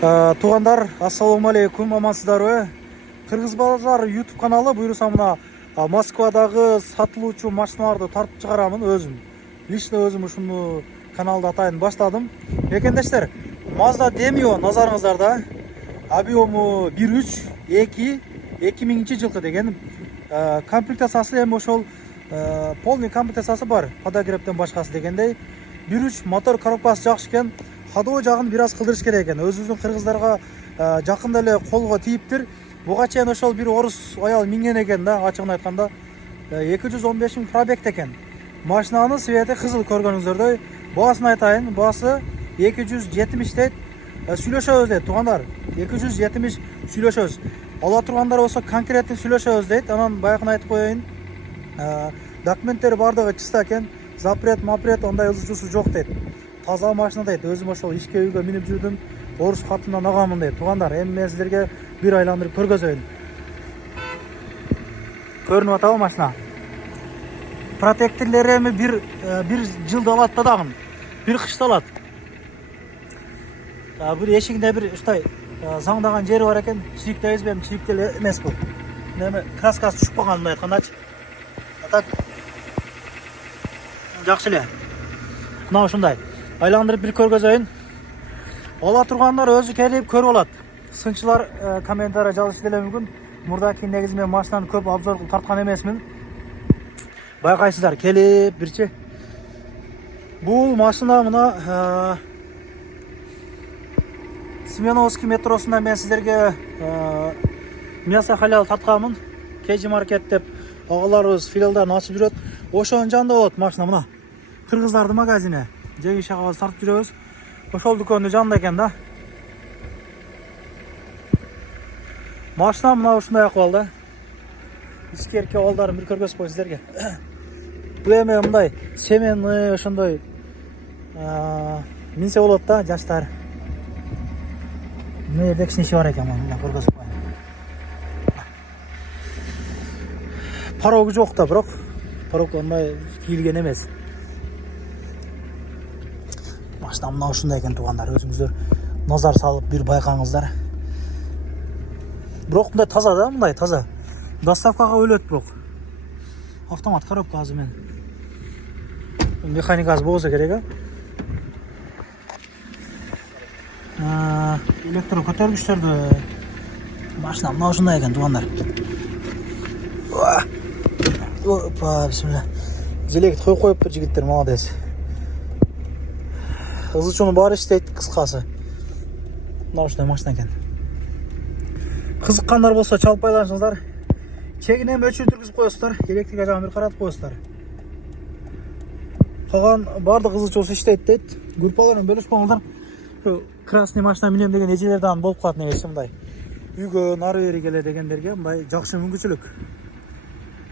Туугандар, ассаламу алейкум, амансыздарбы? Кыргыз Базар YouTube каналы буюрса мына Москвадагы сатылуучу машиналарды тартып чыгарамын өзүм. Лично өзүм ушуну каналды атайын баштадым. Экендештер, Mazda Demio назарыңыздарда. Объему 1.3 2000 жылкы деген комплектациясы эми ошол полный комплектациясы бар. Подогревтен башкасы дегендей 1.3 мотор коробкасы жакшы экен. Ходовой жагын бир аз кылдырыш керек экен. Өзүбүздүн кыргыздарга жакында эле колго тийиптир. Буга чейин ошол бир орус аял минген экен да, ачыгын айтканда 215 000 пробег экен. Машинанын свети кызыл көргөнүңүздөрдөй. Баасын айтайын, баасы 270 дейт. Сүйлөшөбүз дейт туугандар. 270 сүйлөшөбүз. Ала тургандар болсо конкреттүү сүйлөшөбүз дейт. Анан баягын айтып коеюн. Документтери бардыгы чиста экен. Запрет, ондай ызычуусу жок дейт. Таза машина дейт. Өзүм ошол ишке үйгө минип жүрдүм. Орус катынан агамын дейт. Туугандар, эми мен силерге бир айландырып көргөзөйүн. Көрүнүп атабы машина? Протекторлори эми бир жылда алат да дагы. Бир кышта алат. Бир эшигинде бир уштай заңдаган жери бар экен. Чирикте эзбем, чирикте эле эмес бул. Эми краскасы түшүп калган мындай айткандачы. Так. Жакшы эле. Мына ушундай. Айландырып бир көргөзөйүн. Ала тургандар өзү келип көрүп алат. Сынчылар комментарий жазышы деле мүмкүн. Мурдакы негизи мен машинаны көп обзор кылып тарткан эмесмин. Байкайсыздар, келип бирчи. Бул машина мына Семеновский метросунда мен силерге мясо халал тартканмын. Кежи маркет деп агаларыбыз филиалдарын ачып жүрөт. Ошонун жанында болот машина мына. Кыргыздардын магазини. Жеги шагабыз тартып жүрөбүз. Ошол дүкөндүн жанында экен да. Машина мына ушундай акыбалда. Ичкерки абалдарын бир көргөзүп коеюн силерге. Бул эми мындай семенный ошондой минсе болот да жаштар. Мына жерде кичинеси бар экен, мына көргөзүп коеюн. Порогу жок да, бирок порог мындай кийилген эмес. Машина мына ушундай экен туугандар, өзүңүздөр назар салып бир байкаңыздар. Бирок мындай таза да, мындай таза. Доставкага өлөт бирок. Автомат коробка азыр мен. Механик аз болсо керек, электро көтөргүчтөрдү. Машина мына ушундай экен туугандар. Опа, бисмилла. Желекти коюп жигиттер, молодец. Ызычууну баары иштейт, кыскасы. Мына ушундай машина экен. Кызыккандар болсо чалып байланышыңыздар. Чегине өчүртүргүзүп коесуздар, электрика жагын бир каратып коесуздар. Калган бардык ызычуусу иштейт дейт. Группалар менен бөлүшпөңүздар. Красный машина минем деген эжелер дагы болуп калат негизи мындай. Үйгө нары бери келе дегендерге мындай жакшы мүмкүнчүлүк.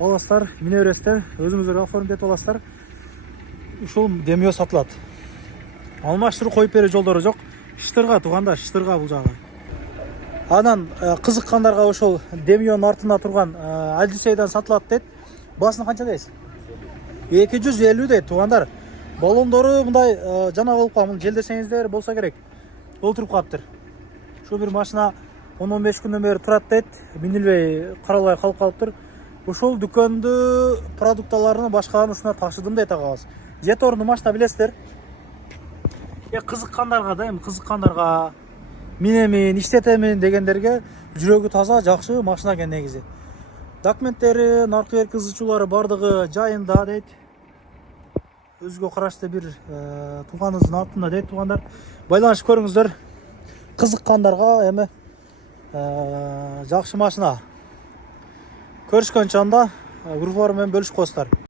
Аласыздар, мине бересиздер, өзүңүздөр оформить этип аласыздар. Ушул Demio сатылат. Алмаштыруу коюп берүү жолдору жок. Штырга туугандар, штырга бул жагы. Анан кызыккандарга ошол Demio'нун артында турган Odyssey'дан сатылат дейт. Баасын канча дейсиз? 250 дейт туугандар. Баллондору мындай жана болуп калган, желдесеңиздер болсо керек. Олтуруп калыптыр. Ушул бир машина 10-15 күндөн бери турат дейт. Минилбей, каралбай калып калыптыр. Ушул дүкөндү продукталарын башкаларын ушуна ташыдым дейт агабыз. Жет орунду машина билесиздер. Кызыккандарга да, эми кызыккандарга минемин, иштетемин дегендерге жүрөгү таза, жакшы машина экен негизи. Документтери, наркы берки ызычуулары бардыгы жайында дейт. Өзгө карашты бир тууганыңыздын артында дейт туугандар. Байланышып көрүңүздөр. Кызыккандарга эми жакшы машина. Көрүшкөнчө анда группалар менен бөлүшүп коесуздар.